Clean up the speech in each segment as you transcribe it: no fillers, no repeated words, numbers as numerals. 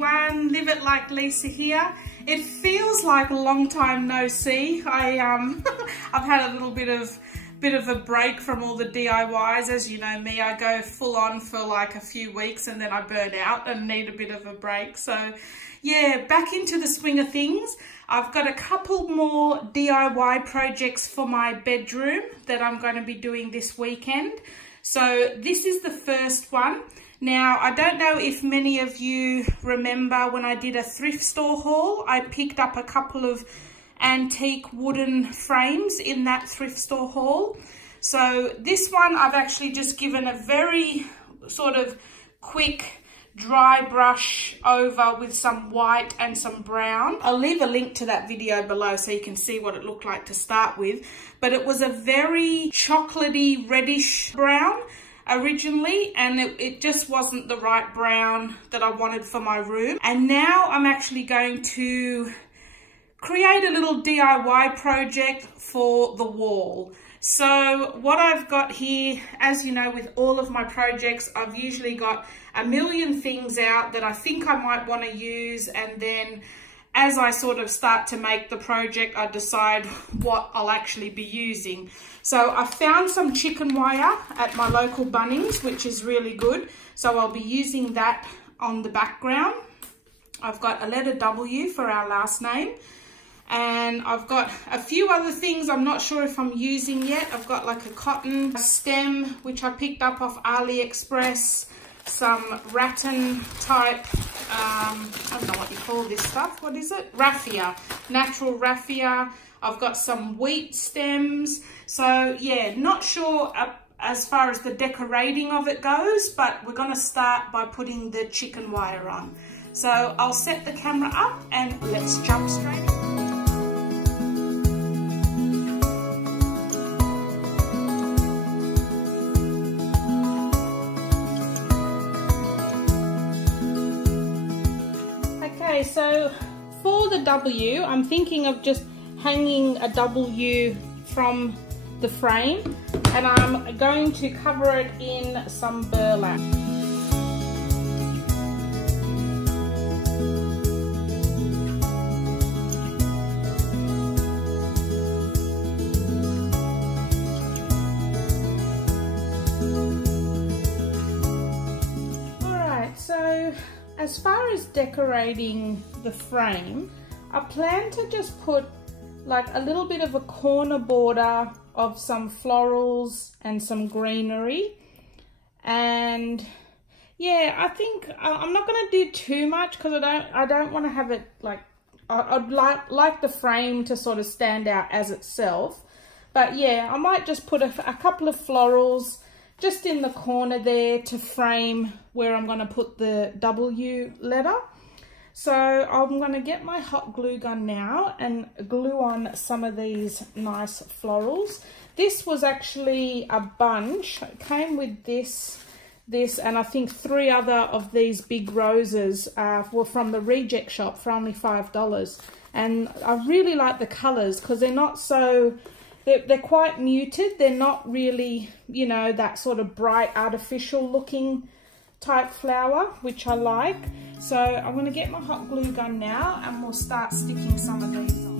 everyone, Live It Like Lisa here. It feels like a long time no see. I've had a little bit of a break from all the DIYs. As you know me, I go full on for like a few weeks and then I burn out and need a bit of a break. So yeah, back into the swing of things. I've got a couple more DIY projects for my bedroom that I'm going to be doing this weekend. So this is the first one. Now, I don't know if many of you remember when I did a thrift store haul, I picked up a couple of antique wooden frames in that thrift store haul. So this one I've actually just given a very sort of quick dry brush over with some white and some brown. I'll leave a link to that video below so you can see what it looked like to start with. But it was a very chocolatey reddish brown originally, and it just wasn't the right brown that I wanted for my room. And now I'm actually going to create a little DIY project for the wall. So what I've got here, as you know, with all of my projects, I've usually got a million things out that I think I might want to use, and then as I sort of start to make the project, I decide what I'll actually be using. So I found some chicken wire at my local Bunnings, which is really good. So I'll be using that on the background. I've got a letter W for our last name. And I've got a few other things I'm not sure if I'm using yet. I've got like a cotton stem, which I picked up off AliExpress. Some rattan type, I don't know what you call this stuff. What is it? Raffia, natural raffia. I've got some wheat stems. So yeah, not sure as far as the decorating of it goes, but we're going to start by putting the chicken wire on. So I'll set the camera up and let's jump straight in. So for the W, I'm thinking of just hanging a W from the frame, and I'm going to cover it in some burlap. Alright, so as far as decorating the frame, I plan to just put like a little bit of a corner border of some florals and some greenery. And yeah, I think I'm not going to do too much because I don't want to have it like, I'd like the frame to sort of stand out as itself. But yeah, I might just put a couple of florals just in the corner there to frame where I'm going to put the W letter. So I'm going to get my hot glue gun now and glue on some of these nice florals. This was actually a bunch. It came with this, and I think 3 other of these big roses were from the reject shop for only $5. And I really like the colours because they're not so... They're quite muted. They're not really, you know, that sort of bright artificial looking type flower, which I like. So I'm going to get my hot glue gun now and we'll start sticking some of these on.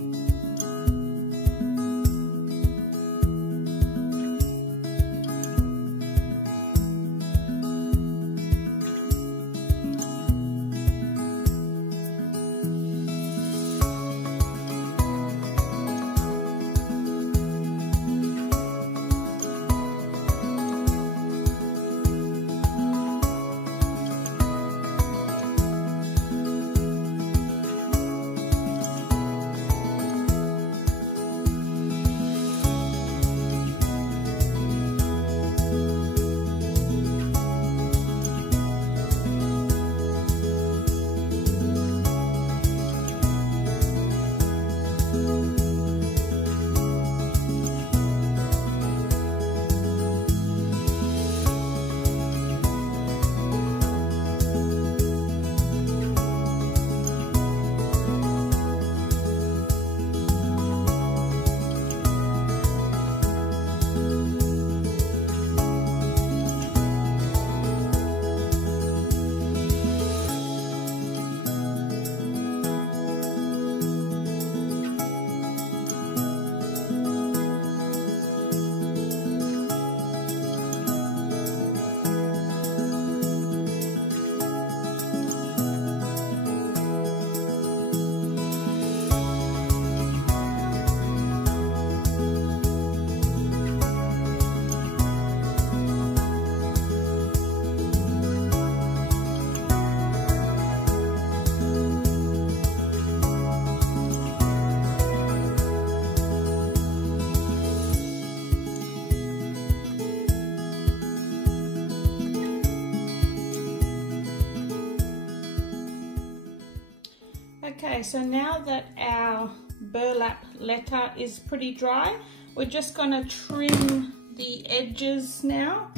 Okay, so now that our burlap letter is pretty dry, we're just going to trim the edges now.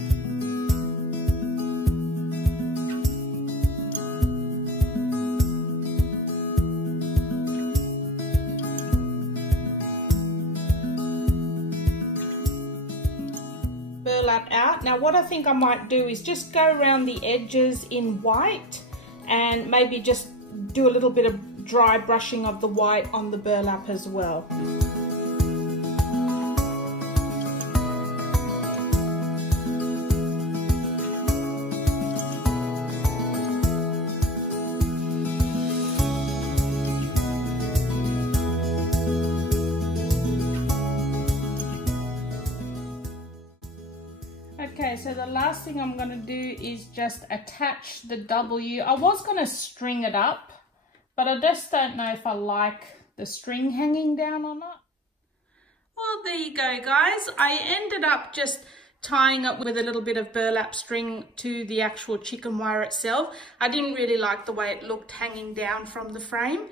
Burlap out. Now what I think I might do is just go around the edges in white and maybe just do a little bit of dry brushing of the white on the burlap as well. Okay, so the last thing I'm going to do is just attach the W. I was going to string it up, but I just don't know if I like the string hanging down or not. Well, there you go, guys. I ended up just tying it with a little bit of burlap string to the actual chicken wire itself. I didn't really like the way it looked hanging down from the frame.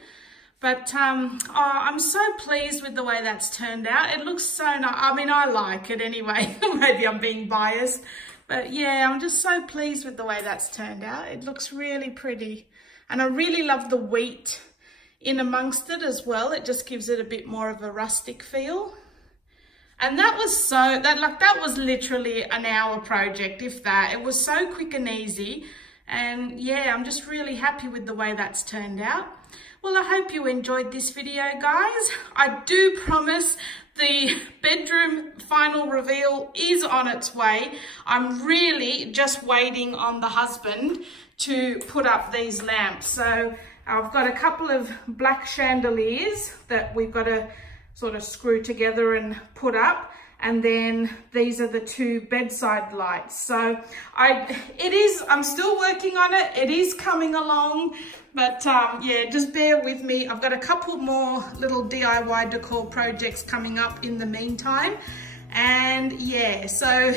But I'm so pleased with the way that's turned out. It looks so nice. I mean, I like it anyway. Maybe I'm being biased. But yeah, I'm just so pleased with the way that's turned out. It looks really pretty. And I really love the wheat in amongst it as well. It just gives it a bit more of a rustic feel. And that was literally an hour project, if that. It was so quick and easy. And yeah, I'm just really happy with the way that's turned out. Well, I hope you enjoyed this video, guys. I do promise the bedroom final reveal is on its way. I'm really just waiting on the husband to put up these lamps. So I've got a couple of black chandeliers that we've got to sort of screw together and put up. And then these are the two bedside lights. So I'm still working on it. It is coming along, but yeah, just bear with me. I've got a couple more little DIY decor projects coming up in the meantime. And yeah, so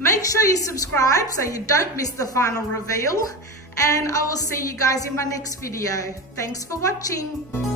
make sure you subscribe so you don't miss the final reveal. And I will see you guys in my next video. Thanks for watching.